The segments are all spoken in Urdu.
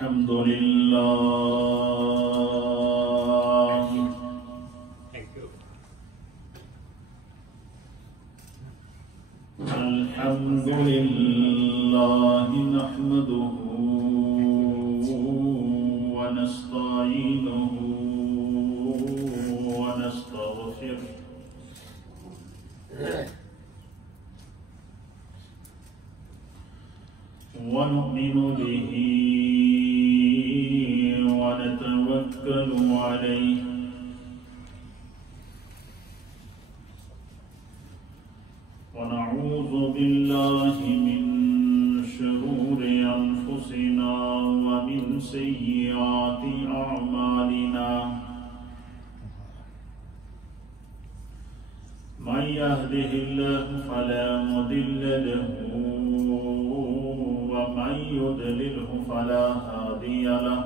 الحمد لله الحمد لله نحمده ونستعينه ونستغفره ونؤمن به ونتوكل عليه ونعوذ بالله من شرور أنفسنا ومن سيئات أعمالنا من يهده الله فلا مضل له ومن يضلله فلا هادي له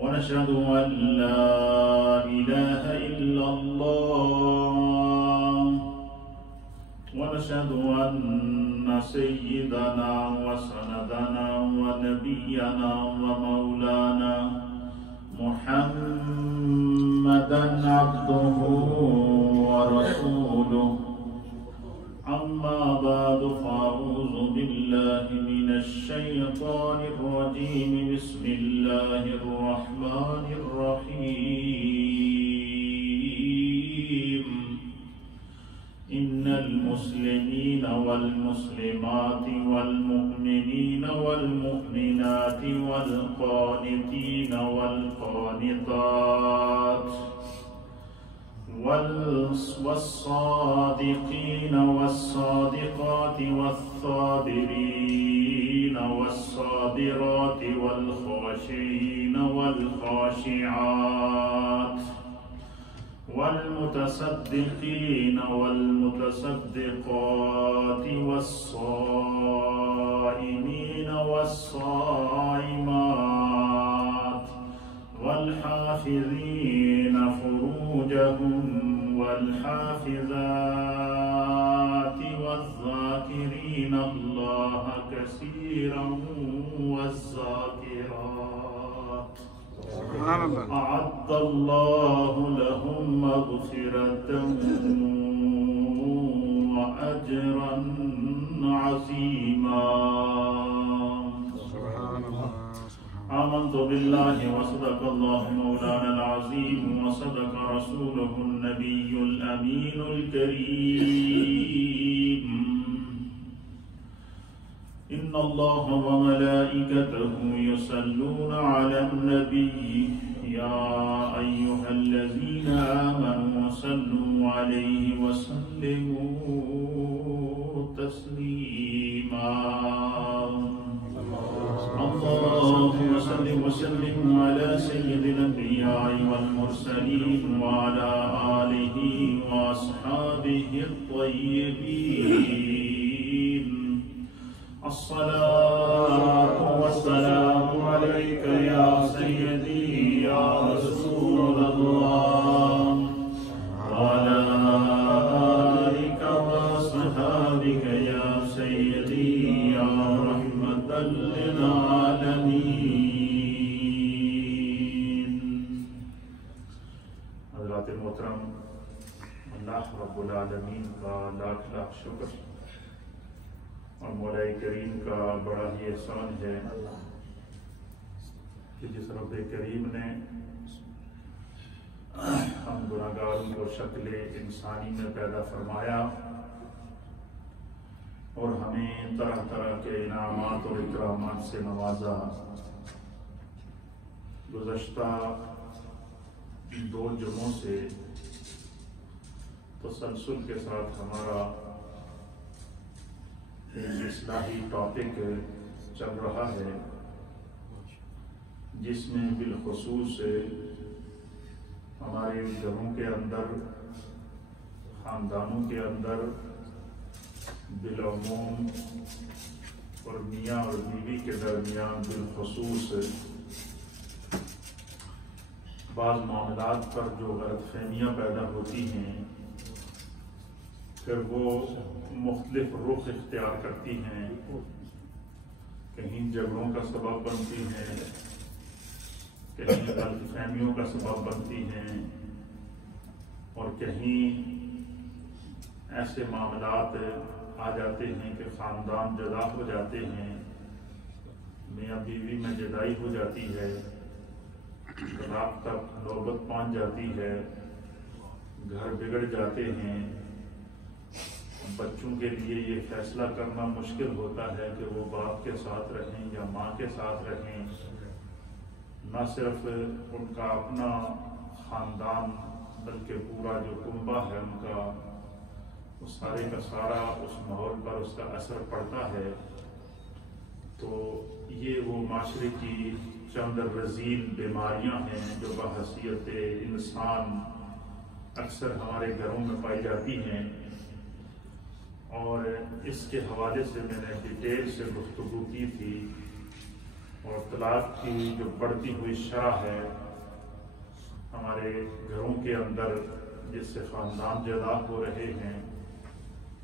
ونشهد أن لا إله إلا الله ونشهد أن سيدنا وسندنا ونبينا ومولانا محمدا عبده ورسوله أما بعد فأعوذ بالله من الشيطان الرجيم بسم الله الرحمن الرحيم إن المسلمين والمسلمات والمؤمنين والمؤمنات والقانتين والقانتات والصادقين والصادقات والصابرين والصابرات والخاشعين والخاشعات والمتصدقين والمتصدقات والصائمين والصائمات والحافظين فروجهم والحافظات والذاكرين الله كثيرا والذاكرات أعد الله لهم مغفرة وأجرا عظيما آمنت بالله وصدق الله مولانا العظيم وصدق رسوله النبي الأمين الكريم إن الله وملائكته يصلون على النبي يا أيها الذين آمنوا صلوا عليه وسلموا تسليما اللهم صل وسلم على سيد الأنبياء والمرسلين وعلى آله وأصحابه الطيبين الصلاة والسلام عليك يا سيدي يا رسول الله وعلى آلك وأصحابك يا سيدي يا رحمة للعالمين. حضرات محترم، اللہ رب العالمین کا لاکھ لاکھ شکر اور مولا کریم کا بڑا ہی احسان ہے کہ جس رب کریم نے ہم گناہگاروں کو شکل انسانی میں پیدا فرمایا اور ہمیں طرح طرح کے انعامات اور اکرامات سے نوازا. گزشتہ 2 جمعوں سے تسلسل کے ساتھ ہمارا اصلاحی ٹاپک چل رہا ہے، جس میں بالخصوص ہمارے گھروں کے اندر، خاندانوں کے اندر بالعموم اور میاں اور بیوی کے درمیان بالخصوص بعض معاملات پر جو غلط فہمیاں پیدا ہوتی ہیں پھر وہ مختلف رخ اختیار کرتی ہیں جھگڑوں کا سبب بنتی ہیں، کہیں غلط فہمیوں کا سبب بنتی ہیں، اور کہیں ایسے معاملات آ جاتے ہیں کہ خاندان جدا ہو جاتے ہیں، میاں بیوی میں جدائی ہو جاتی ہے، طلاق تک نوبت پہنچ جاتی ہے، گھر بگڑ جاتے ہیں۔ بچوں کے لیے یہ فیصلہ کرنا مشکل ہوتا ہے کہ وہ باپ کے ساتھ رہیں یا ماں کے ساتھ رہیں۔ نہ صرف ان کا اپنا خاندان بلکہ پورا جو کنبہ ہے ان کا، وہ سارے کا سارا اس ماحول پر اس کا اثر پڑتا ہے۔ تو یہ وہ معاشرے کی چند رذیل بیماریاں ہیں جو بحیثیت انسان اکثر ہمارے گھروں میں پائی جاتی ہیں، اور اس کے حوالے سے میں نے ڈیٹیل سے گفتگو کی تھی۔ اور طلاق کی جو بڑھتی ہوئی شرح ہے ہمارے گھروں کے اندر، جس سے خاندان جدا ہو رہے ہیں،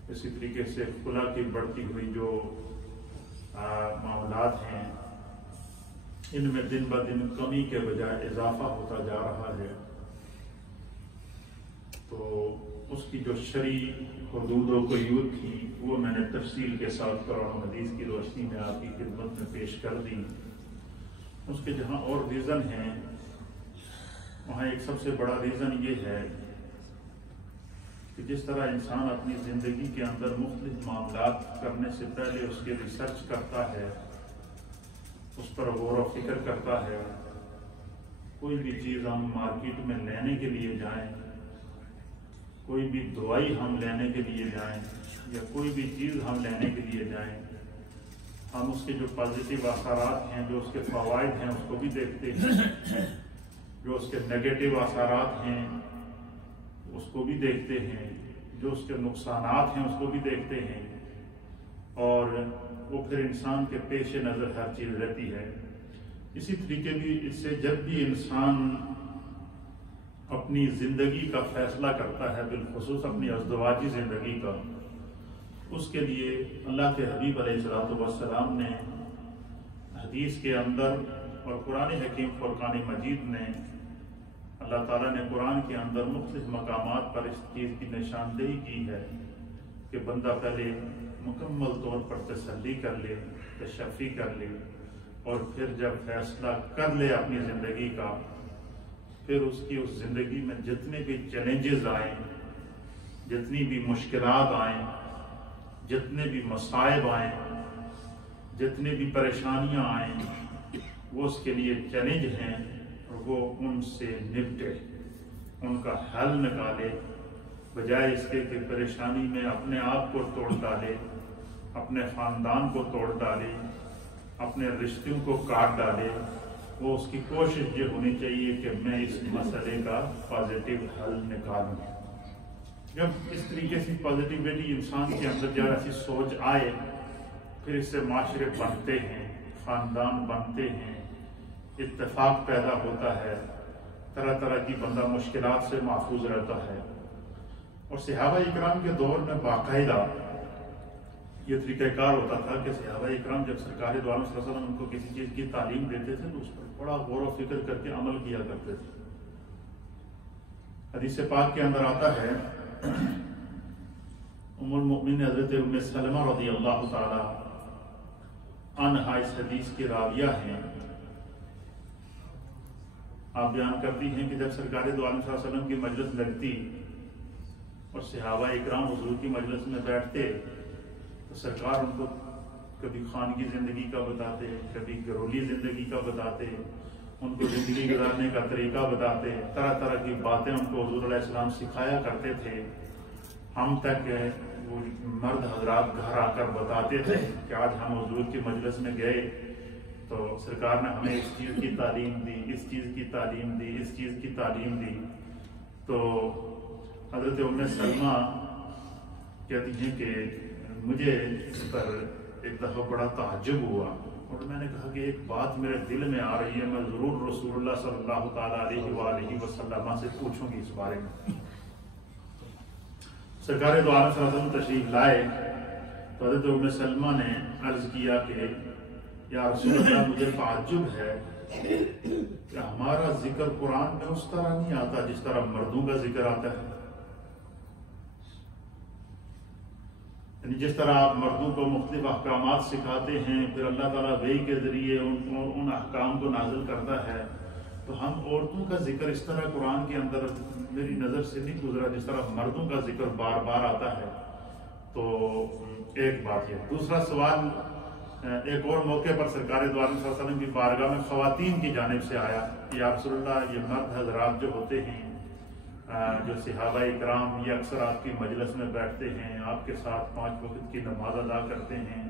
اسی طریقے سے خلا کی بڑھتی ہوئی جو معاملات ہیں، ان میں دن بہ دن کمی کے بجائے اضافہ ہوتا جا رہا ہے۔ تو اس کی جو شرعی حدود و قیود تھی وہ میں نے تفصیل کے ساتھ قرآن و حدیث کی روشنی میں آپ کی خدمت میں پیش کر دی۔ اس کے جہاں اور ریزن ہیں، وہاں ایک سب سے بڑا ریزن یہ ہے کہ جس طرح انسان اپنی زندگی کے اندر مختلف معاملات کرنے سے پہلے اس کی ریسرچ کرتا ہے، اس پر غور و فکر کرتا ہے۔ کوئی بھی چیز ہم مارکیٹ میں لینے کے لیے جائیں، کوئی بھی دوائی ہم لینے کے لیے جائیں، یا کوئی بھی چیز ہم لینے کے لیے جائیں، ہم اس کے جو پازیٹیو اثرات ہیں، جو اس کے فوائد ہیں، اس کو بھی دیکھتے ہیں، جو اس کے نیگیٹو اثرات ہیں اس کو بھی دیکھتے ہیں، جو اس کے نقصانات ہیں اس کو بھی دیکھتے ہیں، اور وہ پھر انسان کے پیش نظر ہر چیز رہتی ہے۔ اسی طریقے بھی اس سے جب بھی انسان اپنی زندگی کا فیصلہ کرتا ہے، بالخصوص اپنی ازدواجی زندگی کا، اس کے لیے اللہ کے حبیب علیہ السلام نے حدیث کے اندر اور قرآن حکیم فرقان مجید نے، اللہ تعالیٰ نے قرآن کے اندر مختلف مقامات پر اس چیز کی نشاندہی کی ہے کہ بندہ پہلے مکمل طور پر تسلی کر لے، تشفی کر لے، اور پھر جب فیصلہ کر لے اپنی زندگی کا، پھر اس کی اس زندگی میں جتنے بھی چیلنجز آئیں، جتنی بھی مشکلات آئیں، جتنے بھی مصائب آئیں، جتنے بھی پریشانیاں آئیں، وہ اس کے لیے چیلنج ہیں، اور وہ ان سے نپٹے، ان کا حل نکالے، بجائے اس کے کہ پریشانی میں اپنے آپ کو توڑ ڈالے، اپنے خاندان کو توڑ ڈالے، اپنے رشتوں کو کاٹ ڈالے۔ وہ اس کی کوشش یہ ہونی چاہیے کہ میں اس مسئلے کا پازیٹیو حل نکالوں۔ جب اس طریقے سے پازیٹیوٹی انسان کے اندر جب ایسی سوچ آئے، پھر اس سے معاشرے بنتے ہیں، خاندان بنتے ہیں، اتفاق پیدا ہوتا ہے، طرح طرح کی بندہ مشکلات سے محفوظ رہتا ہے۔ اور صحابہ اکرام کے دور میں باقاعدہ یہ طریقہ کار ہوتا تھا کہ صحابہ اکرام جب سرکار دو عالم صلی اللہ علیہ وسلم ان کو کسی چیز کی تعلیم دیتے تھے تو اس پر بڑا غور و فکر کر کے عمل کیا کرتے تھے۔ حدیث پاک کے اندر آتا ہے، ام المؤمنین حضرت ام سلمہ رضی اللہ تعالی عنہا اس حدیث کی راویہ ہیں۔ آپ بیان کرتی ہیں کہ جب سرکار دو عالم صلی اللہ علیہ وسلم کی مجلس لگتی اور صحابہ اکرام حضور کی مجلس میں بیٹھتے تو سرکار ان کو کبھی خانگی زندگی کا بتاتے، کبھی گھریلو زندگی کا بتاتے، ان کو زندگی گزارنے کا طریقہ بتاتے، طرح طرح کی باتیں ان کو حضور علیہ السلام سکھایا کرتے تھے۔ ہم تک وہ مرد حضرات گھر آ کر بتاتے تھے کہ آج ہم حضور کی مجلس میں گئے تو سرکار نے ہمیں اس چیز کی تعلیم دی، اس چیز کی تعلیم دی، اس چیز کی تعلیم دی۔ تو حضرت ام سلمہ کہتی ہیں کہ مجھے اس پر ایک دفعہ بڑا تعجب ہوا، اور میں نے کہا کہ ایک بات میرے دل میں آ رہی ہے، میں ضرور رسول اللہ صلی اللہ تعالیٰ علیہ وآلہ وسلم سے پوچھوں گی اس بارے میں۔ سرکار دو عالم صلی اللہ علیہ وسلم تشریف لائے تو حضرت ام سلمہ نے عرض کیا کہ یا رسول اللہ مجھے تعجب ہے کہ ہمارا ذکر قرآن میں اس طرح نہیں آتا جس طرح مردوں کا ذکر آتا ہے. یعنی جس طرح آپ مردوں کو مختلف احکامات سکھاتے ہیں، پھر اللہ تعالیٰ وحی کے ذریعے ان احکام کو نازل کرتا ہے، تو ہم عورتوں کا ذکر اس طرح قرآن کے اندر میری نظر سے نہیں گزرا جس طرح مردوں کا ذکر بار بار آتا ہے. تو ایک بات یہ. دوسرا سوال ایک اور موقع پر سرکار دو عالم صلی اللہ علیہ وسلم کی بارگاہ میں خواتین کی جانب سے آیا کہ یا رسول اللہ یہ مرد حضرات جو ہوتے ہیں، جو صحابہ اکرام، یہ اکثر آپ کی مجلس میں بیٹھتے ہیں، آپ کے ساتھ 5 وقت کی نماز ادا کرتے ہیں،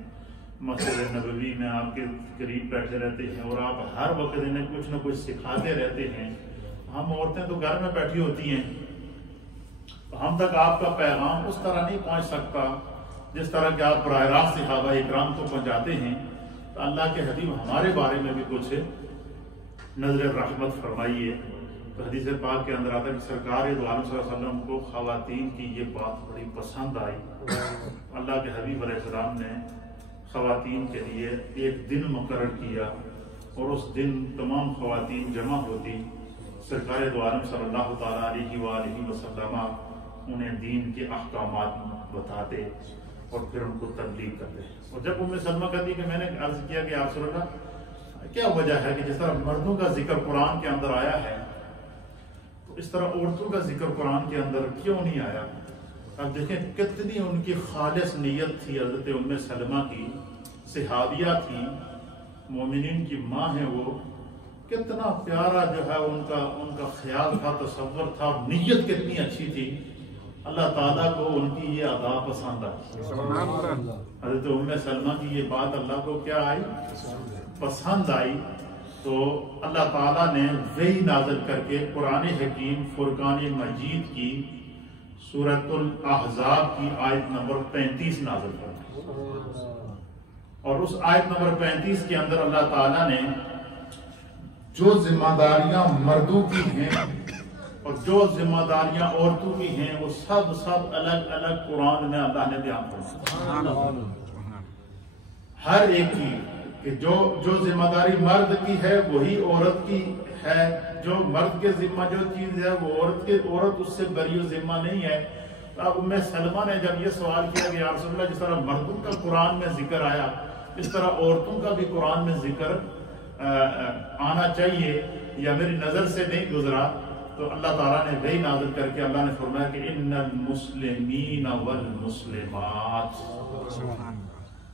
مسجد نبوی میں آپ کے قریب بیٹھے رہتے ہیں اور آپ ہر وقت انہیں کچھ نہ کچھ سکھاتے رہتے ہیں. ہم عورتیں تو گھر میں بیٹھی ہوتی ہیں، ہم تک آپ کا پیغام اس طرح نہیں پہنچ سکتا جس طرح کہ آپ براہ راست صحابہ اکرام کو پہنچاتے ہیں. تو اللہ کے حبیب ہمارے بارے میں بھی کچھ نظر رحمت فرمائیے. تو حدیث پاک کے اندر آتا ہے کہ سرکار دو عالم صلی اللہ علیہ وسلم کو خواتین کی یہ بات بڑی پسند آئی. اللہ کے حبیب علیہ السلام نے خواتین کے لیے ایک دن مقرر کیا اور اس دن تمام خواتین جمع ہوتی، سرکار دو عالم صلی اللہ تعالیٰ علیہ وآلہ وسلم انہیں دین کے احکامات بتاتے اور پھر ان کو تبلیغ کرتے. اور جب ام سلمہ کہتی کہ میں نے عرض کیا کہ آپ صلی اللہ کیا وجہ ہے کہ جس طرح مردوں کا ذکر قرآن کے اندر آیا ہے تو اس طرح عورتوں کا ذکر قرآن کے اندر کیوں نہیں آیا؟ اب دیکھیں کتنی ان کی خالص نیت تھی. حضرت ام سلمہ کی صحابیہ تھی، مومنین کی ماں ہے، وہ کتنا پیارا جو ہے ان کا خیال تھا، تصور تھا، نیت کتنی اچھی تھی. اللہ تعالیٰ کو ان کی یہ ادا پسند آئی. حضرت ام سلمہ کی یہ بات اللہ کو کیا آئی؟ پسند آئی. تو اللہ تعالیٰ نے وحی نازل کر کے قرآن حکیم فرقان مجید کی سورۃ الاحزاب کی آیت نمبر 35 نازل کر. اور اس آیت نمبر 35 کے اندر اللہ تعالیٰ نے جو ذمہ داریاں مردوں کی ہیں اور جو ذمہ داریاں عورتوں کی ہیں وہ سب الگ الگ قرآن میں اللہ نے بیان فرمایا. ہر ایک کی کہ جو ذمہ داری مرد کی ہے وہی عورت کی ہے، جو مرد کے ذمہ جو چیز ہے وہ عورت اس سے بری و ذمہ نہیں ہے. اب ام سلمہ نے جب یہ سوال کیا کہ یا رسول اللہ جس طرح مردوں کا قرآن میں ذکر آیا اس طرح عورتوں کا بھی قرآن میں ذکر آنا چاہیے یا میری نظر سے نہیں گزرا، تو اللہ تعالیٰ نے وحی نازل کر کے اللہ نے فرمایا کہ ان المسلمین والمسلمات.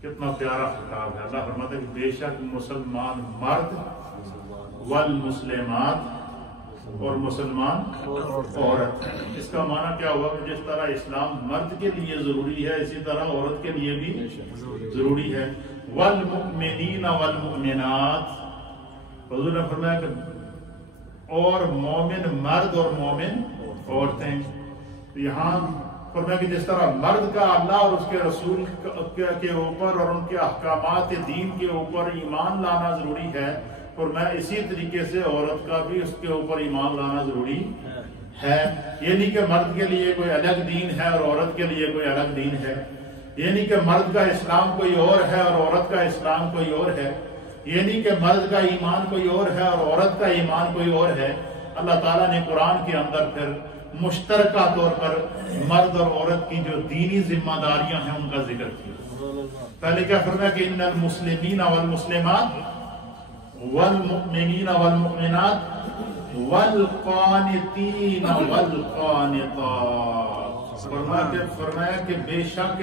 کتنا پیارا خطاب ہے. اللہ فرماتا ہے کہ بے شک مسلمان مرد والمسلمات اور مسلمان عورت. اس کا معنی کیا ہوا کہ جس طرح اسلام مرد کے لیے ضروری ہے اسی طرح عورت کے لیے بھی ضروری ہے. والمؤمنین والمؤمنات، حضور نے فرمایا کہ اور مومن مرد اور مومن عورتیں. یہاں فرمایا کہ جس طرح مرد کا اللہ اور اس کے رسول کے اوپر اور ان کے احکامات دین کے اوپر ایمان لانا ضروری ہے، اور میں اسی طریقے سے عورت کا بھی اس کے اوپر ایمان لانا ضروری ہے. یہ نہیں کہ مرد کے لیے کوئی الگ دین ہے اور عورت کے لیے کوئی الگ دین ہے. یہ نہیں کہ مرد کا اسلام کوئی اور ہے اور عورت کا اسلام کوئی اور ہے. یہ نہیں کہ مرد کا ایمان کوئی اور ہے اور عورت کا ایمان کوئی اور ہے. اللہ تعالیٰ نے قرآن کے اندر پھر مشترکہ طور پر مرد اور عورت کی جو دینی ذمہ داریاں ہیں ان کا ذکر کیا. پہلے کیا فرمایا کہ ان المسلمین والمسلمات والمؤمنین والمؤمنات والقانتین والقانتات. فرمایا کہ بے شک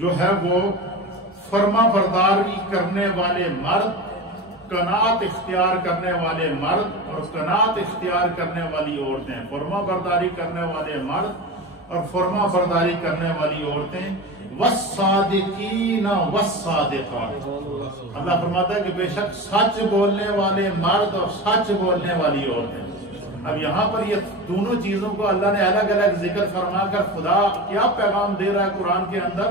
جو ہے وہ فرما برداری کرنے والے مرد، قناعت اختیار کرنے والے مرد اور قناعت اختیار کرنے والی عورتیں. فرما برداری کرنے والے مرد اور فرما برداری کرنے والی عورتیں. والصادقین والصادقات. اللہ فرماتا ہے کہ بے شک سچ بولنے والے مرد اور سچ بولنے والی عورتیں. اب یہاں پر یہ دونوں چیزوں کو اللہ نے الگ الگ ذکر فرما کر خدا کیا پیغام دے رہا ہے قرآن کے اندر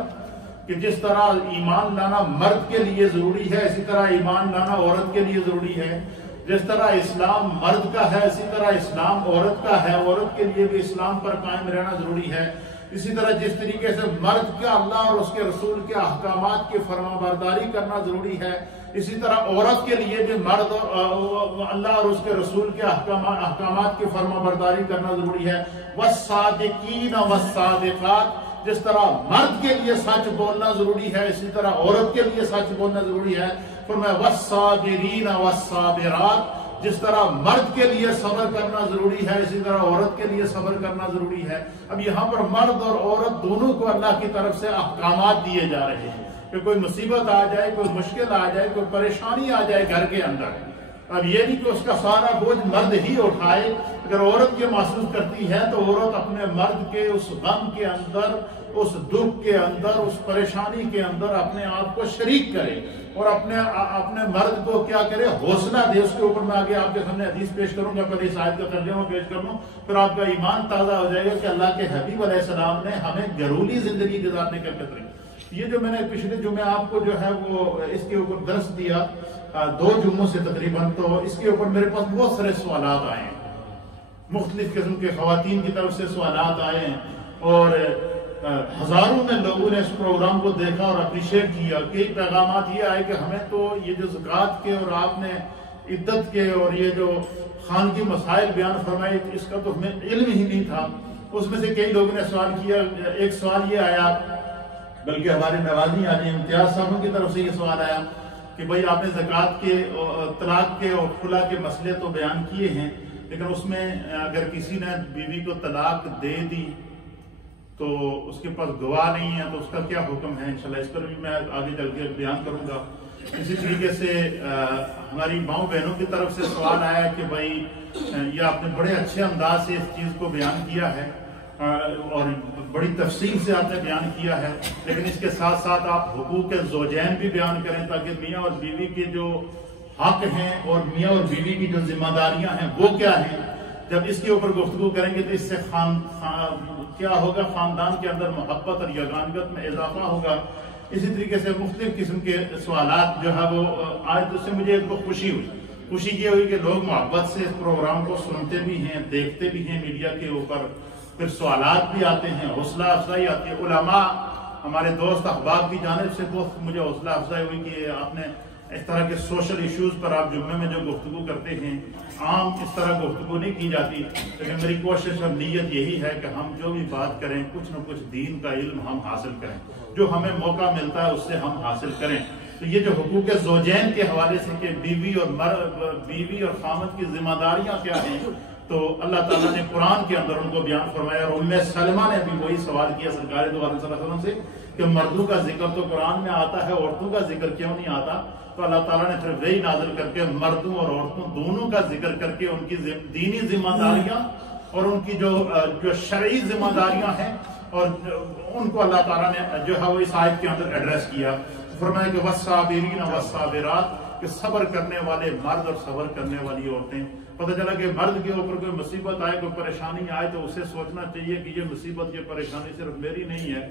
کہ جس طرح ایمان لانا مرد کے لیے ضروری ہے اسی طرح ایمان لانا عورت کے لیے ضروری ہے. جس طرح اسلام مرد کا ہے اسی طرح اسلام عورت کا ہے. عورت کے لیے بھی اسلام پر قائم رہنا ضروری ہے. اسی طرح جس طریقے سے مرد کا اللہ اور اس کے رسول کے احکامات کی فرما برداری کرنا ضروری ہے، اسی طرح عورت کے لیے بھی مرد اللہ اور اس کے رسول کے احکامات کی فرما برداری کرنا ضروری ہے۔ والصادقین والصادقات، جس طرح مرد کے لیے سچ بولنا ضروری ہے اسی طرح عورت کے لیے سچ بولنا ضروری ہے۔ فرمایا والصابرین والصابرات، جس طرح مرد کے لیے صبر کرنا ضروری ہے اسی طرح عورت کے لیے صبر کرنا ضروری ہے۔ اب یہاں پر مرد اور عورت دونوں کو اللہ کی طرف سے احکامات دیے جا رہے ہیں کہ کوئی مصیبت آ جائے، کوئی مشکل آ جائے، کوئی پریشانی آ جائے گھر کے اندر، اب یہ نہیں کہ اس کا سارا بوجھ مرد ہی اٹھائے۔ اگر عورت یہ محسوس کرتی ہے تو عورت اپنے مرد کے اس غم کے اندر، اس دکھ کے اندر، اس پریشانی کے اندر اپنے آپ کو شریک کرے اور اپنے مرد کو کیا کرے، حوصلہ دے۔ اس کے اوپر میں آگے آپ کے سامنے حدیث پیش کروں گا، پہلے اس آیت کا ترجمہ پیش کر لوں، پھر آپ کا ایمان تازہ ہو جائے گا کہ اللہ کے حبیب علیہ السلام نے ہمیں گھریلو زندگی گزارنے کا طریقہ۔ یہ جو میں نے پچھلے جمعے آپ کو جو ہے وہ اس کے اوپر درس دیا 2 جمعوں سے تقریباً، تو اس کے اوپر میرے پاس بہت سارے سوالات آئے ہیں، مختلف قسم کے خواتین کی طرف سے سوالات آئے ہیں، اور ہزاروں میں لوگوں نے اس پروگرام کو دیکھا اور اپریشیٹ کیا۔ کئی پیغامات یہ آئے کہ ہمیں تو یہ جو زکوٰۃ کے اور آپ نے عدت کے اور یہ جو خانگی مسائل بیان فرمائے اس کا تو ہمیں علم ہی نہیں تھا۔ اس میں سے کئی لوگوں نے سوال کیا، ایک سوال یہ آیا، بلکہ ہمارے نوازی علی امتیاز صاحبوں کی طرف سے یہ سوال آیا کہ بھئی آپ نے زکوٰۃ کے، طلاق کے اور خلا کے مسئلے تو بیان کیے ہیں، لیکن اس میں اگر کسی نے بیوی کو طلاق دے دی تو اس کے پاس گواہ نہیں ہے تو اس کا کیا حکم ہے؟ انشاءاللہ اس پر بھی میں آگے چل کے بیان کروں گا۔ اسی طریقے سے ہماری ماؤں بہنوں کی طرف سے سوال آیا کہ بھائی یہ آپ نے بڑے اچھے انداز سے اس چیز کو بیان کیا ہے اور بڑی تفصیل سے آپ نے بیان کیا ہے، لیکن اس کے ساتھ ساتھ آپ حقوق زوجین بھی بیان کریں تاکہ میاں اور بیوی کے جو حق ہیں اور میاں اور بیوی کی جو ذمہ داریاں ہیں وہ کیا ہیں۔ جب اس کے اوپر گفتگو کریں گے تو اس سے کیا ہوگا، خاندان کے اندر محبت اور یگانگت میں اضافہ ہوگا۔ اسی طریقے سے مختلف قسم کے سوالات جو ہے وہ آج اس سے مجھے ایک خوشی ہوئی۔ خوشی یہ ہوئی کہ لوگ محبت سے اس پروگرام کو سنتے بھی ہیں، دیکھتے بھی ہیں میڈیا کے اوپر، پھر سوالات بھی آتے ہیں، حوصلہ افزائی آتی ہے۔ علماء ہمارے دوست احباب کی جانب سے بہت مجھے حوصلہ افزائی ہوئی کہ آپ نے اس طرح کے سوشل ایشوز پر آپ جمعے میں جو گفتگو کرتے ہیں، عام اس طرح گفتگو نہیں کی جاتی، لیکن میری کوشش اور نیت یہی ہے کہ ہم جو بھی بات کریں کچھ نہ کچھ دین کا علم ہم حاصل کریں، جو ہمیں موقع ملتا ہے اس سے ہم حاصل کریں۔ تو یہ جو حقوق زوجین کے حوالے سے کہ بیوی اور خامد کی ذمہ داریاں کیا ہیں، تو اللہ تعالیٰ نے قرآن کے اندر ان کو بیان فرمایا، اور ام سلمہ نے بھی وہی سوال کیا سرکار دو عالم صلی اللہ علیہ وسلم سے کہ مردوں کا ذکر تو قرآن میں آتا ہے، عورتوں کا ذکر کیوں نہیں آتا؟ تو اللہ تعالیٰ نے پھر وہی نازل کر کے مردوں اور عورتوں دونوں کا ذکر کر کے ان کی دینی ذمہ داریاں اور ان کی جو شرعی ذمہ داریاں ہیں اور ان کو اللہ تعالیٰ نے جو ہے وہ اس آیت کے اندر ایڈریس کیا۔ فرمایا کہ والصابرین والصابرات، کہ صبر کرنے والے مرد اور صبر کرنے والی عورتیں۔ پتہ چلا کہ مرد کے اوپر کوئی مصیبت آئے، کوئی پریشانی آئے تو اسے سوچنا چاہیے کہ یہ مصیبت، یہ پریشانی صرف میری نہیں ہے،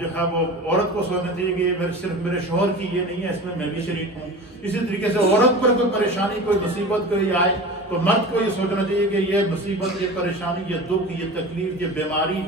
جو ہے وہ عورت کو سوچنا چاہیے کہ یہ صرف میرے شوہر کی یہ نہیں ہے، اس میں بھی شریک ہوں۔ اسی طریقے سے عورت پر کوئی پریشانی، کوئی مصیبت کوئی آئے تو مرد کو یہ سوچنا چاہیے کہ یہ مصیبت، یہ پریشانی، یہ دکھ، یہ تکلیف، یہ بیماری،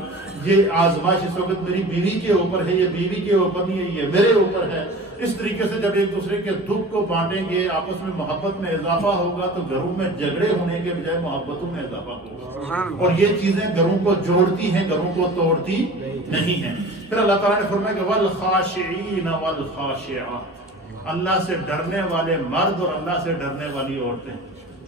یہ آزمائش اس وقت میری بیوی کے اوپر ہے، یہ بیوی کے اوپر نہیں ہے، یہ میرے اوپر ہے۔ اس طریقے سے جب ایک دوسرے کے دکھ کو بانٹیں گے، آپس میں محبت میں اضافہ ہوگا تو گھروں میں جھگڑے ہونے کے بجائے محبتوں میں اضافہ ہوگا، اور یہ چیزیں گھروں کو جوڑتی ہیں، گھروں کو توڑتی نہیں ہیں۔ پھر اللہ تعالیٰ نے فرمایا کہ والخاشعین والخاشعات، اللہ سے ڈرنے والے مرد اور اللہ سے ڈرنے والی عورتیں۔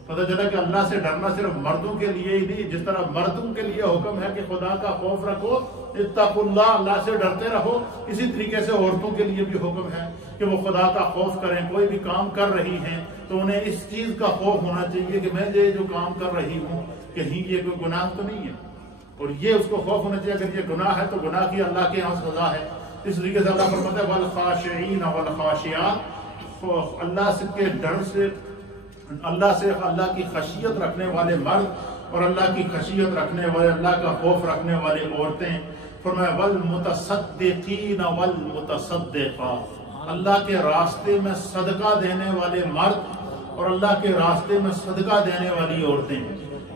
پتہ چلا کہ اللہ سے ڈرنا صرف مردوں کے لیے ہی نہیں، جس طرح مردوں کے لیے حکم ہے کہ خدا کا خوف رکھو، اتقوا اللہ، اللہ سے ڈرتے رہو، اسی طریقے سے عورتوں کے لیے بھی حکم ہے کہ وہ خدا کا خوف کریں۔ کوئی بھی کام کر رہی ہیں تو انہیں اس چیز کا خوف ہونا چاہیے کہ میں یہ جو کام کر رہی ہوں کہیں یہ کوئی گناہ تو نہیں ہے، اور یہ اس کو خوف ہونا چاہیے اگر یہ گناہ ہے تو گناہ کی اللہ کے یہاں سزا ہے۔ اس طریقے سے اللہ فرماتا ہے والخاشعین والخاشعات، اللہ سے کے ڈر سے، اللہ کی خشیت رکھنے والے مرد اور اللہ کی خشیت رکھنے والے، اللہ کا خوف رکھنے والے عورتیں۔ فرمایا والمتصدقین والمتصدقات، اللہ کے راستے میں صدقہ دینے والے مرد اور اللہ کے راستے میں صدقہ دینے والی عورتیں،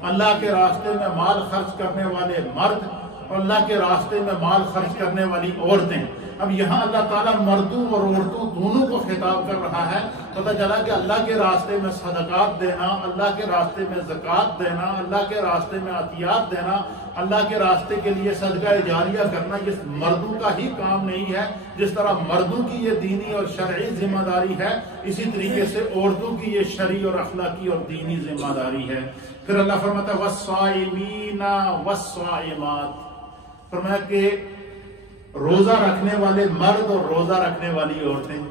اللہ کے راستے میں مال خرچ کرنے والے مرد اور اللہ کے راستے میں مال خرچ کرنے والی عورتیں۔ اب یہاں اللہ تعالیٰ مردوں اور عورتوں دونوں کو خطاب کر رہا ہے۔ پتہ چلا کہ اللہ کے راستے میں صدقات دینا، اللہ کے راستے میں زکوٰۃ دینا، اللہ کے راستے میں عطیات دینا، اللہ کے راستے کے لیے صدقہ جاریہ کرنا، یہ مردوں کا ہی کام نہیں ہے۔ جس طرح مردوں کی یہ دینی اور شرعی ذمہ داری ہے، اسی طریقے سے عورتوں کی یہ شرعی اور اخلاقی اور دینی ذمہ داری ہے۔ پھر اللہ فرماتا ہے والصائمین والصائمات، فرمایا کہ روزہ رکھنے والے مرد اور روزہ رکھنے والی عورتیں۔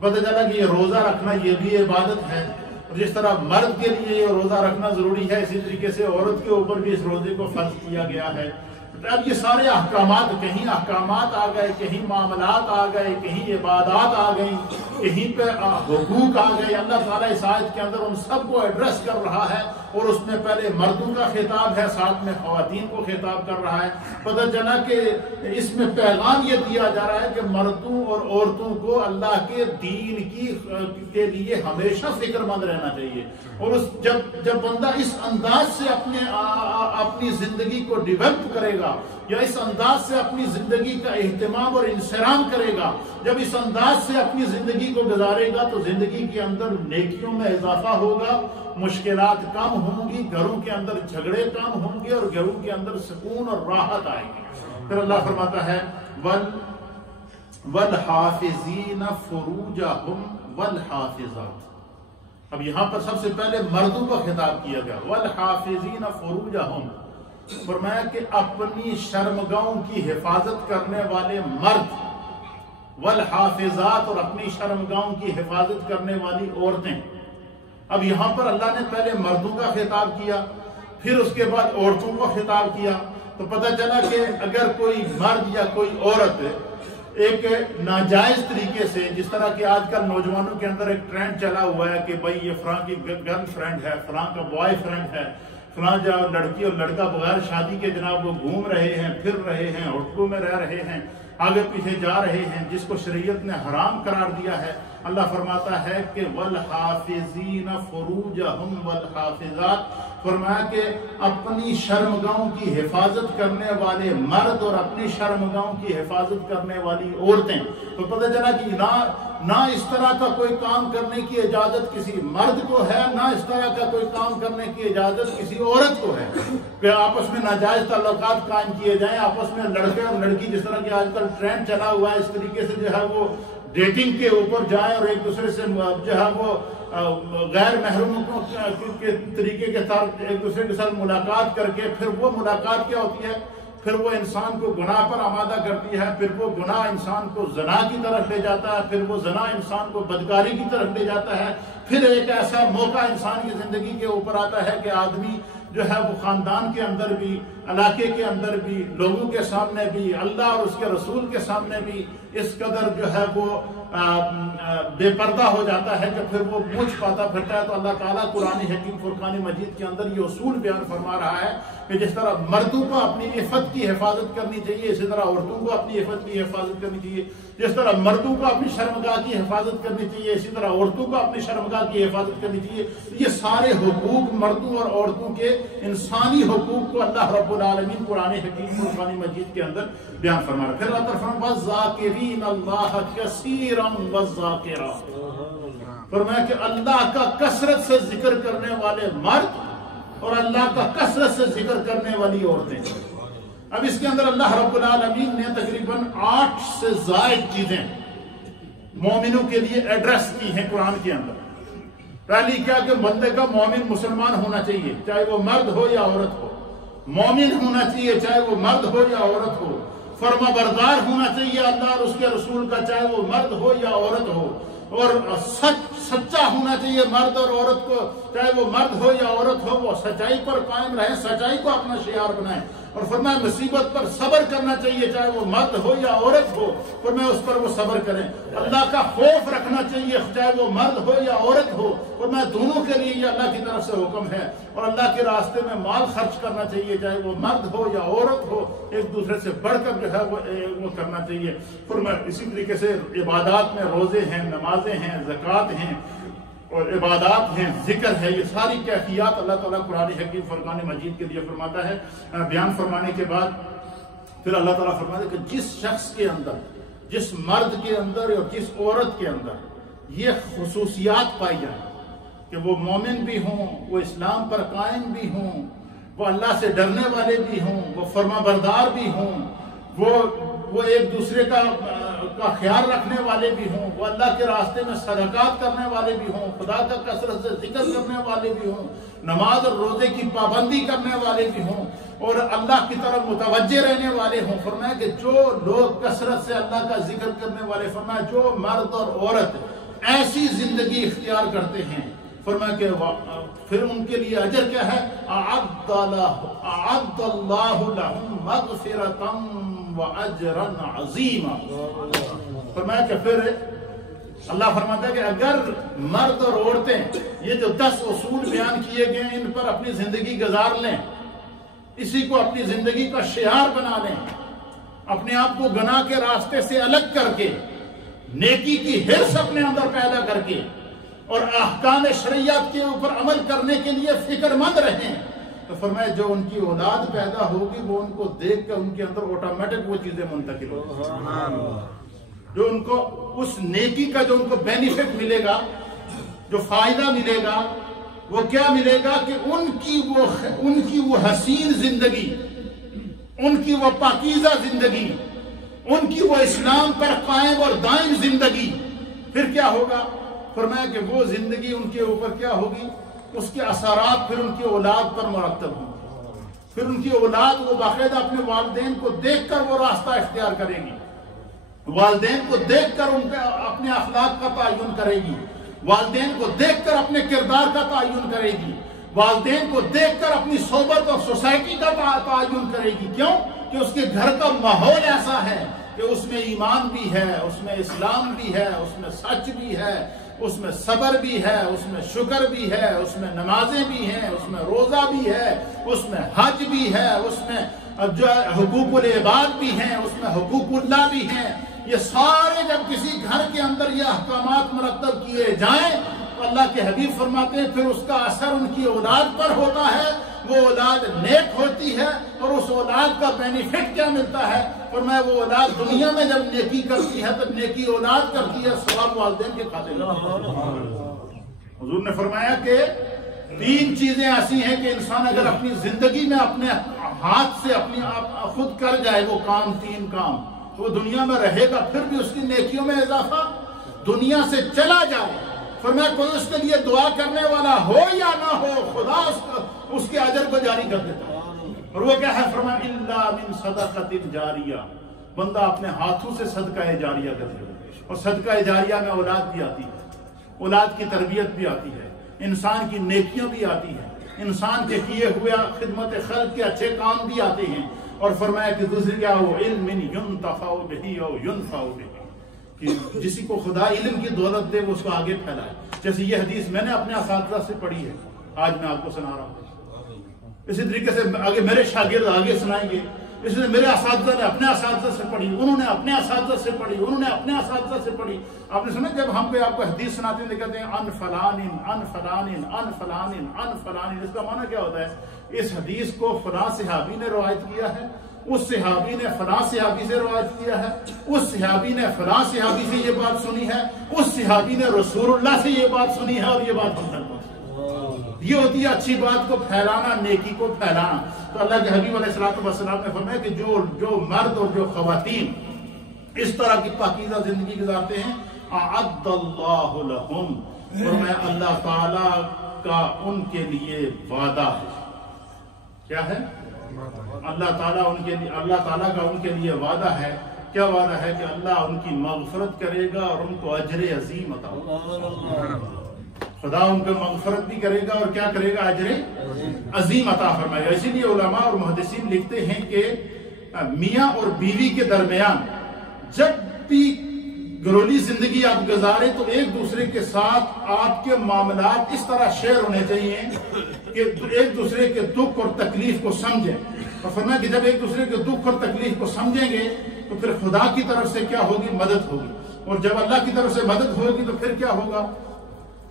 پتہ چلا کہ یہ روزہ رکھنا یہ بھی عبادت ہے، اور جس طرح مرد کے لیے یہ روزہ رکھنا ضروری ہے، اسی طریقے سے عورت کے اوپر بھی اس روزے کو فرض کیا گیا ہے۔ اب یہ سارے احکامات، کہیں احکامات آ گئے، کہیں معاملات آ گئے، کہیں عبادات آ گئی، کہیں پہ حقوق آ گئے۔ اللہ تعالیٰ اس آیت کے اندر ان سب کو ایڈریس کر رہا ہے، اور اس میں پہلے مردوں کا خطاب ہے، ساتھ میں خواتین کو خطاب کر رہا ہے۔ پتہ چلا کہ اس میں پیغام یہ دیا جا رہا ہے کہ مردوں اور عورتوں کو اللہ کے دین کے لیے ہمیشہ فکر مند رہنا چاہیے، اور جب بندہ اس انداز سے اپنی زندگی کو ڈیولپ کرے گا، یا اس انداز سے اپنی زندگی کا اہتمام اور انصرام کرے گا، جب اس انداز سے اپنی زندگی کو گزارے گا، تو زندگی کے اندر نیکیوں میں اضافہ ہوگا، مشکلات کم ہوں گی، گھروں کے اندر جھگڑے کم ہوں گے، اور گھروں کے اندر سکون اور راحت آئے گی۔ پھر اللہ فرماتا ہے وَالْحَافِظِينَ فُرُوجَهُمْ وَالْحَافِظَاتِ۔ اب یہاں پر سب سے پہلے مردوں کو خطاب کیا گیا، وَالْحَافِظِينَ فُرُوجَهُمْ، فرمایا کہ اپنی شرمگاہوں کی حفاظت کرنے والے مرد، والحافظات، اور اپنی شرمگاہوں کی حفاظت کرنے والی عورتیں۔ اب یہاں پر اللہ نے پہلے مردوں کا خطاب کیا، پھر اس کے بعد عورتوں کو خطاب کیا۔ تو پتہ چلا کہ اگر کوئی مرد یا کوئی عورت ایک ناجائز طریقے سے، جس طرح کہ آج کل نوجوانوں کے اندر ایک ٹرینڈ چلا ہوا ہے کہ بھئی یہ فلاں کی گرل فرینڈ ہے، فلاں کا بوائے فرینڈ ہے، فلاں جہاں لڑکی اور لڑکا بغیر شادی کے جناب وہ گھوم رہے ہیں، پھر رہے ہیں، ہوٹلوں میں رہ رہے ہیں، آگے پیچھے جا رہے ہیں، جس کو شریعت نے حرام قرار دیا ہے۔ اللہ فرماتا ہے کہ وَالْحَافِظِينَ فُرُوجَهُمْ وَالْحَافِظَاتِ، فرمایا کہ اپنی شرمگاہوں کی حفاظت کرنے والے مرد اور اپنی شرمگاہوں کی حفاظت کرنے والی عورتیں۔ تو پتہ چلا کہ نہ اس طرح کا کوئی کام کرنے کی اجازت کسی مرد کو ہے، نہ اس طرح کا کوئی کام کرنے کی اجازت کسی عورت کو ہے کہ آپس میں ناجائز تعلقات قائم کیے جائیں، آپس میں لڑکے اور لڑکی، جس طرح کہ آج کل ٹرینڈ چلا ہوا ہے، اس طریقے سے جو ہے وہ ڈیٹنگ کے اوپر جائیں اور ایک دوسرے سے جو ہے وہ غیر محرموں کے طریقے کے ساتھ ایک دوسرے کے ساتھ ملاقات کر کے، پھر وہ ملاقات کیا ہوتی ہے، پھر وہ انسان کو گناہ پر آمادہ کرتی ہے، پھر وہ گناہ انسان کو زنا کی طرف لے جاتا ہے، پھر وہ زنا انسان کو بدکاری کی طرف لے جاتا ہے۔ پھر ایک ایسا موقع انسان کی زندگی کے اوپر آتا ہے کہ آدمی جو ہے وہ خاندان کے اندر بھی، علاقے کے اندر بھی، لوگوں کے سامنے بھی، اللہ اور اس کے رسول کے سامنے بھی اس قدر جو ہے وہ بے پردہ ہو جاتا ہے کہ پھر وہ منہ چھپاتا پھرتا ہے۔ تو اللہ تعالیٰ قرآن حکیم فرقان مجید کے اندر یہ اصول بیان فرما رہا ہے کہ جس طرح مردوں کو اپنی عفت کی حفاظت کرنی چاہیے، اسی طرح عورتوں کو اپنی عفت کی حفاظت کرنی چاہیے۔ جس طرح مردوں کو اپنی شرمگاہ کی حفاظت کرنی چاہیے، اسی طرح عورتوں کو اپنی شرمگاہ کی حفاظت کرنی چاہیے۔ یہ سارے حقوق مردوں اور عورتوں کے انسانی حقوق کو اللہ رب العالمین قرآن حکیم فرقان مجید کے اندر بیان فرما رہا ہے۔ پھر اللہ تعالیٰ وَالذَّاكِرِينَ اللَّهَ كَثِيرًا وَالذَّاكِرَاتِ، فرمایا کہ اللہ کا کثرت سے ذکر کرنے والے مرد اور اللہ کا کثرت سے ذکر کرنے والی عورتیں۔ اب اس کے اندر اللہ رب العالمین نے تقریباً 8 سے زائد چیزیں مومنوں کے لیے ایڈریس کی ہیں قرآن کے اندر۔ پہلی کیا کہ بندے کا مومن مسلمان ہونا چاہیے، چاہے وہ مرد ہو یا عورت ہو، مومن ہونا چاہیے چاہے وہ مرد ہو یا عورت ہو، فرما بردار ہونا چاہیے اللہ اور اس کے رسول کا، چاہے وہ مرد ہو یا عورت ہو، اور سچا ہونا چاہیے مرد اور عورت کو، چاہے وہ مرد ہو یا عورت ہو، وہ سچائی پر قائم رہیں، سچائی کو اپنا شعار بنائیں، اور فرمایا مصیبت پر صبر کرنا چاہیے، چاہے وہ مرد ہو یا عورت ہو، فرمایا اس پر وہ صبر کریں۔ اللہ کا خوف رکھنا چاہیے، چاہے وہ مرد ہو یا عورت ہو، فرمایا دونوں کے لیے یہ اللہ کی طرف سے حکم ہے۔ اور اللہ کے راستے میں مال خرچ کرنا چاہیے، چاہے وہ مرد ہو یا عورت ہو، ایک دوسرے سے بڑھ کر جو ہے وہ کرنا چاہیے۔ فرمایا اسی طریقے سے عبادات میں روزے ہیں، نمازیں ہیں، زکوٰۃ ہیں اور عبادات ہیں، ذکر ہے، یہ ساری کیفیات اللہ تعالیٰ قرآن حکیم فرقان مجید کے لیے فرماتا ہے۔ بیان فرمانے کے بعد پھر اللہ تعالیٰ فرماتے ہیں کہ جس شخص کے اندر، جس مرد کے اندر اور جس عورت کے اندر یہ خصوصیات پائی جائیں کہ وہ مومن بھی ہوں، وہ اسلام پر قائم بھی ہوں، وہ اللہ سے ڈرنے والے بھی ہوں، وہ فرما بردار بھی ہوں، وہ ایک دوسرے کا خیال رکھنے والے بھی ہوں، وہ اللہ کے راستے میں صدقات کرنے والے بھی ہوں، خدا کا کثرت سے ذکر کرنے والے بھی ہوں، نماز اور روزے کی پابندی کرنے والے بھی ہوں، اور اللہ کی طرف متوجہ رہنے والے ہوں۔ فرمایا کہ جو لوگ کثرت سے اللہ کا ذکر کرنے والے، فرمایا جو مرد اور عورت ایسی زندگی اختیار کرتے ہیں، فرمایا کہ پھر ان کے لیے اجر کیا ہے؟ اعد اللہ لہم مغفرۃ واجرا عظیما۔ فرمایا کہ پھر اللہ فرماتا ہے کہ اگر مرد اور عورتیں یہ جو 10 اصول بیان کیے گئے ہیں ان پر اپنی زندگی گزار لیں، اسی کو اپنی زندگی کا شعار بنا لیں، اپنے آپ کو گناہ کے راستے سے الگ کر کے نیکی کی حرص اپنے اندر پیدا کر کے اور احکام شریعت کے اوپر عمل کرنے کے لیے فکر مند رہیں، تو فرمایا جو ان کی اولاد پیدا ہوگی وہ ان کو دیکھ کر ان کے اندر آٹومیٹک وہ چیزیں منتقل ہوگی، جو ان کو اس نیکی کا جو ان کو بینیفٹ ملے گا، جو فائدہ ملے گا، وہ کیا ملے گا کہ ان کی وہ حسین زندگی، ان کی وہ پاکیزہ زندگی، ان کی وہ اسلام پر قائم اور دائم زندگی، پھر کیا ہوگا؟ فرمایا کہ وہ زندگی ان کے اوپر کیا ہوگی؟ اس کے اثرات پھر ان کی اولاد پر مرتب ہوں گے، پھر ان کی اولاد وہ باقاعدہ اپنے والدین کو دیکھ کر وہ راستہ اختیار کرے گی، والدین کو دیکھ کر ان کا اپنے اخلاق کا تعین کرے گی، والدین کو دیکھ کر اپنے کردار کا تعین کرے گی، والدین کو دیکھ کر اپنی صحبت اور سوسائٹی کا تعین کرے گی۔ کیوں؟ کہ اس کے گھر کا ماحول ایسا ہے کہ اس میں ایمان بھی ہے، اس میں اسلام بھی ہے، اس میں سچ بھی ہے، اس میں صبر بھی ہے، اس میں شکر بھی ہے، اس میں نمازیں بھی ہیں، اس میں روزہ بھی ہے، اس میں حج بھی ہے، اس میں جو حقوق العباد بھی ہیں، اس میں حقوق اللہ بھی ہیں۔ یہ سارے جب کسی گھر کے اندر یہ احکامات مرتب کیے جائیں تو اللہ کے حبیب فرماتے ہیں پھر اس کا اثر ان کی اولاد پر ہوتا ہے، وہ اولاد نیک ہوتی ہے، اور اس اولاد کا بینیفٹ کیا ملتا ہے؟ فرمایا وہ اولاد دنیا میں جب نیکی کرتی ہے تو نیکی اولاد کرتی ہے، ثواب والدین کے کھاتے میں۔ حضور نے فرمایا کہ 3 چیزیں ایسی ہیں کہ انسان اگر اپنی زندگی میں اپنے ہاتھ سے اپنی خود کر جائے وہ کام، 3 کام، تو وہ دنیا میں رہے گا، پھر بھی اس کی نیکیوں میں اضافہ، دنیا سے چلا جائے، فرمایا کوئی اس کے لیے دعا کرنے والا ہو یا نہ ہو، خدا اس کے اجر کو جاری کر دیتا ہے۔ اور وہ کیا ہے؟ فرمایا الا من صدقۃ جاریہ، بندہ اپنے ہاتھوں سے صدقہ جاریہ کرے، اور صدقہ جاریہ میں اولاد بھی آتی ہے، اولاد کی تربیت بھی آتی ہے، انسان کی نیکیاں بھی آتی ہیں، انسان کے کیے ہوئے خدمت خلق کے اچھے کام بھی آتے ہیں۔ اور فرمایا کہ دوسری کیا ہو؟ علم ينتفع به او ينفع به، کہ جسی کو خدا علم کی دولت دے وہ اس کو آگے پھیلائے۔ جیسے یہ حدیث میں نے اپنے اساتذہ سے پڑھی ہے، آج میں آپ کو سنا رہا ہوں، اسی طریقے سے آگے میرے شاگرد آگے سنائیں گے، اس نے میرے اساتذہ نے اپنے اساتذہ سے پڑھی، انہوں نے اپنے اساتذہ سے پڑھی، انہوں نے اپنے اساتذہ سے پڑھی۔ آپ نے سنا جب ہم کوئی آپ کو حدیث سناتے ہیں کہتے ہیں ان فلان ان فلان ان فلان ان فلان، اس کا معنی کیا ہوتا ہے؟ اس حدیث کو فلاں صحابی نے روایت کیا ہے، اس صحابی نے فلاں صحابی سے روایت کیا ہے، اس صحابی نے فلاں صحابی سے یہ بات سنی ہے، اس صحابی نے رسول اللہ سے یہ بات سنی ہے، اور یہ بات ہم تک پہنچی۔ یہ ہوتی ہے اچھی بات کو پھیلانا، نیکی کو پھیلانا۔ تو اللہ کے حبیب علیہ السلام نے فرمایا کہ جو مرد اور جو خواتین اس طرح کی پاکیزہ زندگی گزارتے ہیں، اعد اللہ لہم، فرمایا اللہ تعالی کا ان کے لیے وعدہ ہے۔ کیا ہے؟ اللہ تعالیٰ کا ان کے لیے وعدہ ہے۔ کیا وعدہ ہے؟ کہ اللہ ان کی مغفرت کرے گا اور ان کو اجر عظیم عطا ہوگا۔ خدا ان کو مغفرت بھی کرے گا اور کیا کرے گا؟ اجر عظیم عطا فرمائے گا۔ اسی لیے علماء اور محدثین لکھتے ہیں کہ میاں اور بیوی کے درمیان جب بھی گھریلو زندگی آپ گزاریں تو ایک دوسرے کے ساتھ آپ کے معاملات اس طرح شیئر ہونے چاہیے کہ ایک دوسرے کے دکھ اور تکلیف کو سمجھیں۔ اور فرمایا کہ جب ایک دوسرے کے دکھ اور تکلیف کو سمجھیں گے تو پھر خدا کی طرف سے کیا ہوگی؟ مدد ہوگی، اور جب اللہ کی طرف سے مدد ہوگی تو پھر کیا ہوگا؟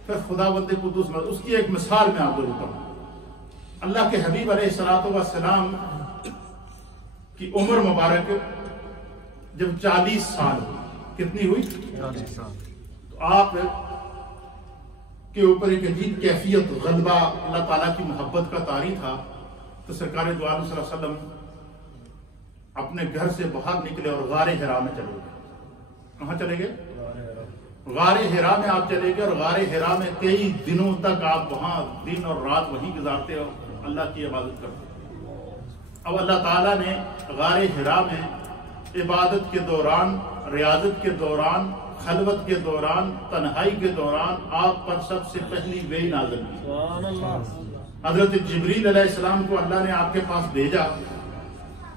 پھر خدا بندے قدوس مدد۔ اس کی ایک مثال میں آپ کو دیتا ہوں۔ اللہ کے حبیب علیہ السلام کی عمر مبارک جب 40 سال ہوئی، کتنی ہوئی؟ 40 سال. تو آپ کے اوپر ایک عجیب کیفیت، غلبہ اللہ تعالیٰ کی محبت کا طاری تھا. تو سرکار دو عالم صلی اللہ علیہ وسلم اپنے گھر سے باہر نکلے اور غار حرا میں چلے گئے. کہاں چلے گئے؟ غار حرا میں آپ چلے گئے، اور غار حرا میں کئی دنوں تک آپ وہاں دن اور رات وہیں گزارتے اور اللہ کی عبادت کرتے. اب اللہ تعالیٰ نے غار حرا میں عبادت کے دوران، ریاضت کے دوران، خلوت کے دوران، تنہائی کے دوران آپ پر سب سے پہلی وحی نازل کی. حضرت جبریل علیہ السلام کو اللہ نے آپ کے پاس بھیجا.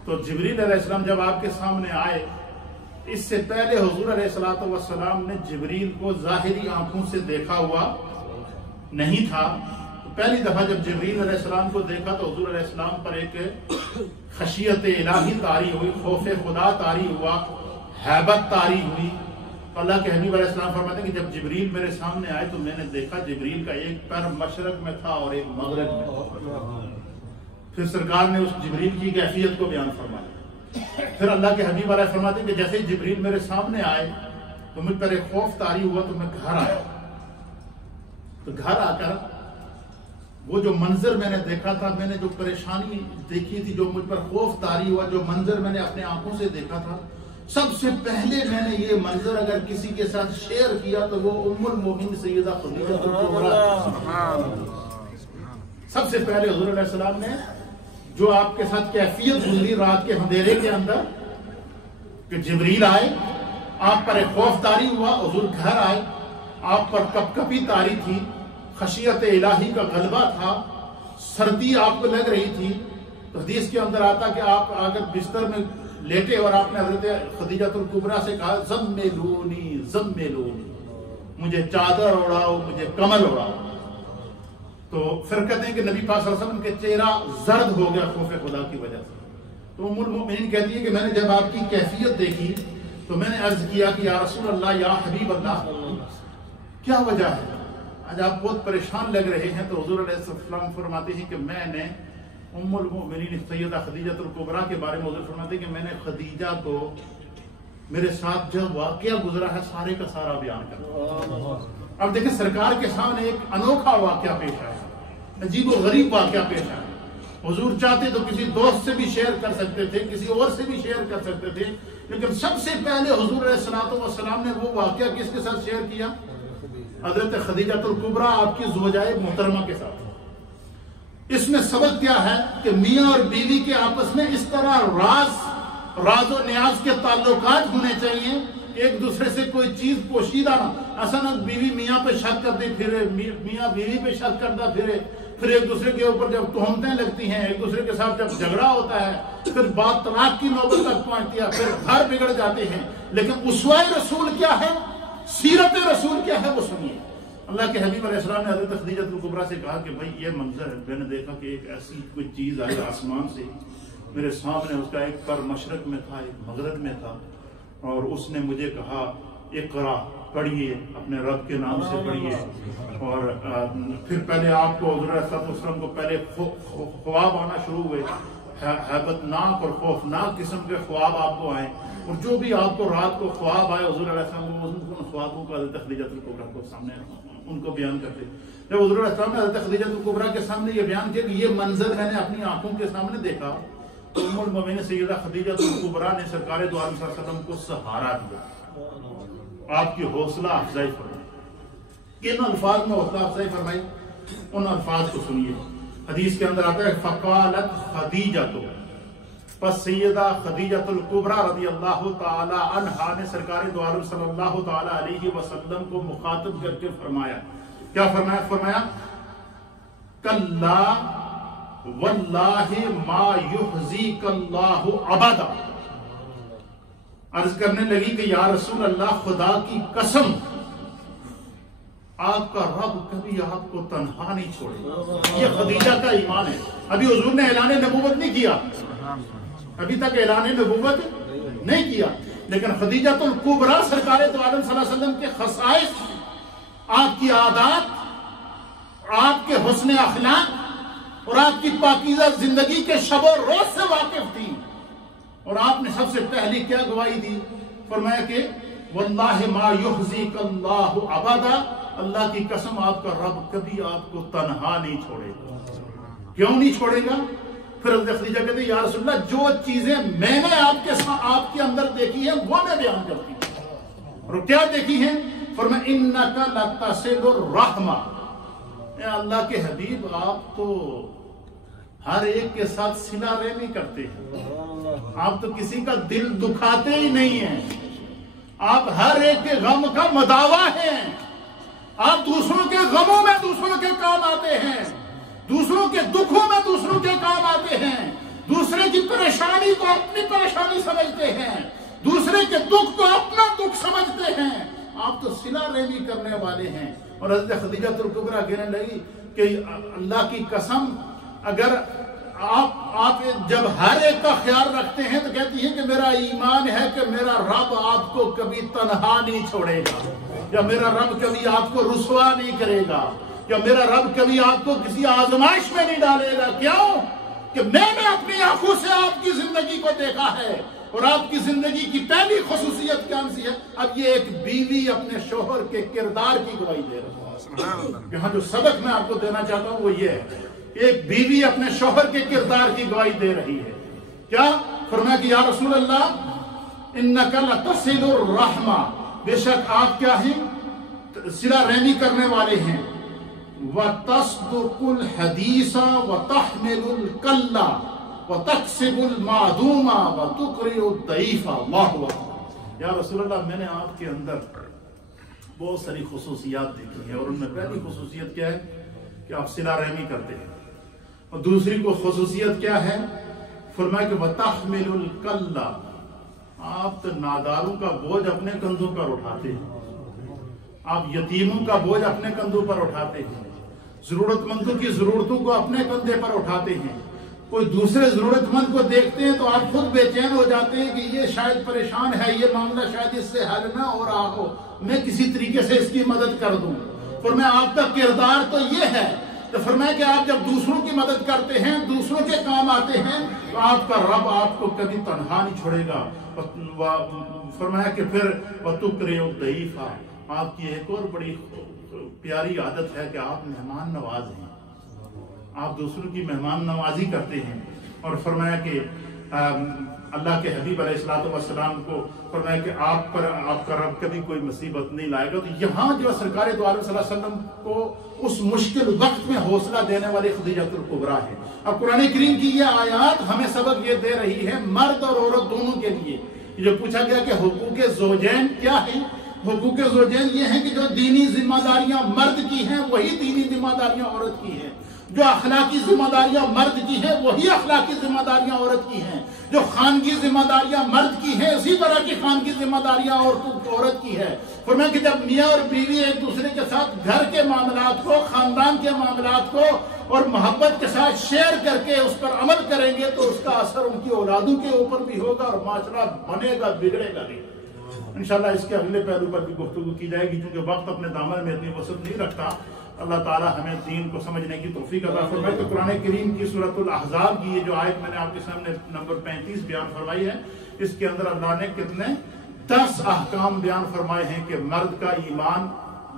تو جبریل علیہ السلام جب آپ کے سامنے آئے، اس سے پہلے حضور علیہ السلام نے جبریل کو ظاہری آنکھوں سے دیکھا ہوا نہیں تھا. پہلی دفعہ جب جبریل علیہ السلام کو دیکھا تو حضور علیہ السلام پر ایک خشیت الہی طاری ہوئی، خوف خدا طاری ہوا، ہیبت طاری ہوئی. اللہ کے حبیب علیہ السلام فرماتے ہیں کہ جب جبریل میرے سامنے آئے تو میں نے دیکھا جبریل کا ایک پیر مشرق میں تھا اور ایک مغرب میں تھا. پھر سرکار نے اس جبریل کی کیفیت کو بیان فرمایا. پھر اللہ کے حبیب علیہ فرماتے ہیں کہ جیسے جبریل میرے سامنے آئے تو مجھ پر ایک خوف طاری ہوا تو میں گھر آیا. تو گھر آ کر وہ جو منظر میں نے دیکھا تھا، میں نے جو پریشانی دیکھی تھی، جو مجھ پر خوف طاری ہوا، جو منظر میں نے اپنے آنکھوں سے دیکھا تھا، سب سے پہلے میں نے یہ منظر اگر کسی کے ساتھ شیئر کیا تو وہ ام المومنین سیدہ خدیجہ کبریٰ. سب سے پہلے حضور علیہ السلام نے جو آپ کے ساتھ کیفیت گزری رات کے اندھیرے کے اندر کہ جبریل آئے، آپ پر ایک خوف طاری ہوا، حضور گھر آئے، آپ پر کپ کپی طاری تھی، خشیت الہی کا غلبہ تھا، سردی آپ کو لگ رہی تھی. تو حدیث کے اندر آتا کہ آپ اگر بستر میں لیٹے اور آپ نے حضرت خدیجہ الکبریٰ سے کہا زملونی زملونی، مجھے چادر اڑاؤ، مجھے کمل اڑاؤ. تو پھر کہتے ہیں کہ نبی پاک صلی اللہ علیہ وسلم کے چہرہ زرد ہو گیا خوف خدا کی وجہ سے. تو ام المؤمنین کہتی ہے کہ میں نے جب آپ کی کیفیت دیکھی تو میں نے عرض کیا کہ یا رسول اللہ، یا حبیب اللہ، کیا وجہ ہے؟ آج آپ بہت پریشان لگ رہے ہیں. تو حضور علیہ السلام فرماتے ہیں کہ میں نے ام المؤمنین سیدہ خدیجہ الکبریٰ کے بارے میں حضور فرماتے ہیں کہ میں نے خدیجہ کو میرے ساتھ جو واقعہ گزرا ہے سارے کا سارا بیان کرا. اب دیکھیں سرکار کے سامنے ایک انوکھا واقعہ پیش آیا، عجیب و غریب واقعہ پیش آیا. حضور چاہتے تو کسی دوست سے بھی شیئر کر سکتے تھے، کسی اور سے بھی شیئر کر سکتے تھے، لیکن سب سے پہلے حضور علیہ السلام نے وہ واقعہ کس کے ساتھ شیئر کیا؟ حضرت خدیجہ الکبریٰ آپ کی زوجائے محترمہ کے ساتھ. اس میں سبق کیا ہے کہ میاں اور بیوی کے آپس میں اس طرح راز و نیاز کے تعلقات ہونے چاہیے، ایک دوسرے سے کوئی چیز پوشیدہ نہ. اصلا بیوی میاں پہ شک کرتے پھرے، میاں بیوی پہ شک کرتا پھرے، پھر ایک دوسرے کے اوپر جب تہمتیں لگتی ہیں، ایک دوسرے کے ساتھ جب جھگڑا ہوتا ہے، پھر بات طلاق کی نوبت تک پہنچتی ہے، پھر گھر بگڑ جاتے ہیں. لیکن اسوہ رسول کیا ہے، سیرت رسول کیا ہے، وہ سنیے. اللہ کے حبیب علیہ السلام نے حضرت خدیجہ الکبریٰ سے کہا کہ بھائی یہ منظر ہے، میں نے دیکھا کہ ایک ایسی کوئی چیز آئی آسمان سے میرے سامنے، اس کا ایک پر مشرق میں تھا، ایک مغرب میں تھا، اور اس نے مجھے کہا اقرا، پڑھیے، اپنے رب کے نام سے پڑھیے. اور پھر پہلے آپ کو حضور علیہ السلام کو پہلے خواب آنا شروع ہوئے، ہیبت ناک اور خوفناک قسم کے خواب آپ کو آئے، اور جو بھی آپ کو رات کو خواب آئے حضور علیہ السلام ان خوابوں کو حضرت خدیجہ الکبریٰ کو سامنے ان کو بیان کرتے. جب حضور علیہ السلام نے حضرت خدیجہ الکبریٰ کے سامنے یہ بیان کیا کہ یہ منظر میں نے اپنی آنکھوں کے سامنے دیکھا، تو ام المؤمنین سیدہ خدیجہ الکبریٰ نے سرکار دو عالم صلی اللہ علیہ وسلم کو سہارا دیا، آپ کی حوصلہ افزائی فرمائی. ان الفاظ میں حوصلہ افزائی فرمائی، ان الفاظ کو سنیے. حدیث کے اندر آتا ہے فقالت خدیجہ، تو پس سیدہ خدیجہ الکبریٰ رضی اللہ تعالی عنہا نے سرکار دو عالم صلی اللہ تعالی علیہ وسلم کو مخاطب کر کے فرمایا. کیا فرمایا؟ فرمایا کلا واللہ ما یحزیک اللہ ابدا. عرض کرنے لگی کہ یا رسول اللہ، خدا کی قسم آپ کا رب کبھی آپ کو تنہا نہیں چھوڑے. یہ خدیجہ کا ایمان ہے. ابھی حضور نے اعلان نبوت نہیں کیا، ابھی تک اعلان نبوت نہیں کیا، لیکن خدیجہ الکبریٰ سرکار دو عالم صلی اللہ علیہ وسلم کے خصائص، آپ کی عادات، آپ کے حسن اخلاق اور آپ کی پاکیزہ زندگی کے شب و روز سے واقف تھی. اور آپ نے سب سے پہلی کیا گواہی دی؟ فرمایا کہ واللہ ما یخزیک اللہ ابدا، اللہ کی قسم آپ کا رب کبھی آپ کو تنہا نہیں چھوڑے گا۔ کیوں نہیں چھوڑے گا؟ پھر حضرت خدیجہ کہتے ہیں یا رسول اللہ جو چیزیں میں نے آپ کے اندر دیکھی ہیں وہ میں بیان کرتی ہوں۔ اور کیا دیکھی ہیں؟ فرمایا انک لتصل الرحمہ، اے اللہ کے حبیب آپ تو ہر ایک کے ساتھ صلہ رحمی کرتے ہیں، آپ تو کسی کا دل دکھاتے ہی نہیں ہیں، آپ ہر ایک کے غم کا مداوا ہیں، آپ دوسروں کے غموں میں دوسروں کے کام آتے ہیں، دوسروں کے دکھوں میں دوسروں کے کام آتے ہیں، دوسرے کی پریشانی کو اپنی پریشانی سمجھتے ہیں، دوسرے کے دکھ کو اپنا دکھ سمجھتے ہیں، آپ تو صلہ رحمی کرنے والے ہیں۔ اور حضرت خدیجہ الکبریٰ کہنے لگی کہ اللہ کی قسم اگر آپ جب ہر ایک کا خیال رکھتے ہیں تو کہتی ہیں کہ میرا ایمان ہے کہ میرا رب آپ کو کبھی تنہا نہیں چھوڑے گا، یا میرا رب کبھی آپ کو رسوا نہیں کرے گا، یا میرا رب کبھی آپ کو کسی آزمائش میں نہیں ڈالے گا۔ کیوں؟ کہ میں نے اپنی آنکھوں سے آپ کی زندگی کو دیکھا ہے، اور آپ کی زندگی کی پہلی خصوصیت کیا سی ہے؟ اب یہ ایک بیوی اپنے شوہر کے کردار کی گواہی دے رہی ہے۔ یہاں جو سبق میں آپ کو دینا چاہتا ہوں وہ یہ ہے، ایک بیوی اپنے شوہر کے کردار کی گواہی دے رہی ہے۔ کیا؟ فرمایا کہ یا رسول اللہ انک لتصل الرحمہ، بے شک آپ کیا ہیں؟ صلہ رحمی کرنے والے ہیں۔ وتصدق الحدیث وتحمل الکل وتکسب المعدوم وتقرئ الضعیف۔ اللہ اکبر۔ یا رسول اللہ میں نے آپ کے اندر بہت ساری خصوصیات دیکھی ہیں، اور ان میں پہلی خصوصیت کیا ہے کہ آپ صلہ رحمی کرتے ہیں، اور دوسری کو خصوصیت کیا ہے؟ فرمایا کہ وتحمل الکل، آپ تو ناداروں کا بوجھ اپنے کندھوں پر اٹھاتے ہیں، آپ یتیموں کا بوجھ اپنے کندھوں پر اٹھاتے ہیں، ضرورت مندوں کی ضرورتوں کو اپنے کندھے پر اٹھاتے ہیں۔ کوئی دوسرے ضرورت مند کو دیکھتے ہیں تو آپ خود بے چین ہو جاتے ہیں کہ یہ شاید پریشان ہے، یہ معاملہ شاید اس سے حل نہ ہو رہا ہو، میں کسی طریقے سے اس کی مدد کر دوں۔ فرمایا آپ کا کردار تو یہ ہے، تو فرمایا کہ آپ جب دوسروں کی مدد کرتے ہیں، دوسروں کے کام آتے ہیں، تو آپ کا رب آپ کو کبھی تنہا نہیں چھوڑے گا۔ فرمایا کہ پھر وَتُقْرِئُ الضَّعِيفَ، آپ کی ایک اور بڑی پیاری عادت ہے کہ آپ مہمان نواز ہیں، آپ دوسروں کی مہمان نوازی کرتے ہیں۔ اور فرمایا کہ اللہ کے حبیب علیہ السلام کو فرمایا کہ آپ کا رب کبھی کوئی مصیبت نہیں لائے گا۔ تو یہاں جو سرکار دو عالم صلی اللہ علیہ وسلم کو اس مشکل وقت میں حوصلہ دینے والی خدیجہ الکبریٰ ہے۔ اب قرآن کریم کی یہ آیات ہمیں سبق یہ دے رہی ہے مرد اور عورت دونوں کے لیے۔ جو پوچھا گیا کہ حقوق زوجین کیا ہیں، حقوق زوجین یہ ہیں کہ جو دینی ذمہ داریاں مرد کی ہیں وہی دینی ذمہ داریاں عورت کی ہیں، جو اخلاقی ذمہ داریاں مرد کی ہیں وہی اخلاقی ذمہ داریاں عورت کی ہیں، جو خانگی ذمہ داریاں مرد کی ہیں اسی طرح کی خانگی ذمہ داریاں عورت کی ہے۔ فرمایا کہ جب میاں اور بیوی ایک دوسرے کے ساتھ گھر کے معاملات کو، خاندان کے معاملات کو اور محبت کے ساتھ شیئر کر کے اس پر عمل کریں گے تو اس کا اثر ان کی اولادوں کے اوپر بھی ہوگا اور معاشرہ بنے گا، بگڑے گا نہیں۔ انشاءاللہ اس کے اگلے پہلو پر بھی گفتگو کی جائے گی، کیونکہ وقت اپنے دامن میں اتنی وسعت نہیں رکھتا۔ اللہ تعالیٰ ہمیں دین کو سمجھنے کی توفیق عطا فرمائے۔ تو قرآن کریم کی سورۃ الاحزاب کی یہ جو آیت میں نے آپ کے سامنے نمبر 35 بیان فرمائی ہے، اس کے اندر اللہ نے کتنے 10 احکام بیان فرمائے ہیں کہ مرد کا ایمان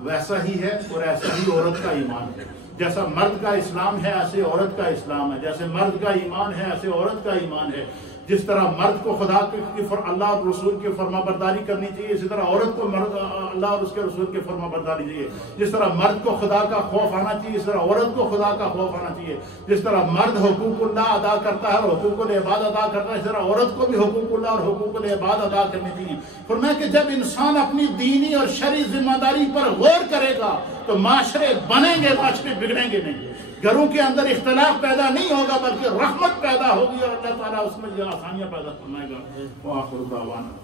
ویسا ہی ہے اور ایسا ہی عورت کا ایمان ہے۔ جیسا مرد کا اسلام ہے ایسے عورت کا اسلام ہے، جیسے مرد کا ایمان ہے ایسے عورت کا ایمان ہے۔ جس طرح مرد کو خدا کی اللہ اور رسول کی فرما برداری کرنی چاہیے، اسی طرح عورت کو مرد اللہ اور اس کے رسول کی فرما برداری چاہیے۔ جس طرح مرد کو خدا کا خوف آنا چاہیے اس طرح عورت کو خدا کا خوف آنا چاہیے۔ جس طرح مرد حقوق اللہ ادا کرتا ہے اور حقوق العباد ادا کرتا ہے، اس طرح عورت کو بھی حقوق اللہ اور حقوق العباد ادا کرنی چاہیے۔ فرمایا کہ جب انسان اپنی دینی اور شرعی ذمہ داری پر غور کرے گا تو معاشرے بنیں گے، معاشرے بگڑیں گے نہیں، گھروں کے اندر اختلاف پیدا نہیں ہوگا بلکہ رحمت پیدا ہوگی اور اللہ تعالیٰ اس میں آسانیاں پیدا فرمائے گا۔ وآخر دعوانا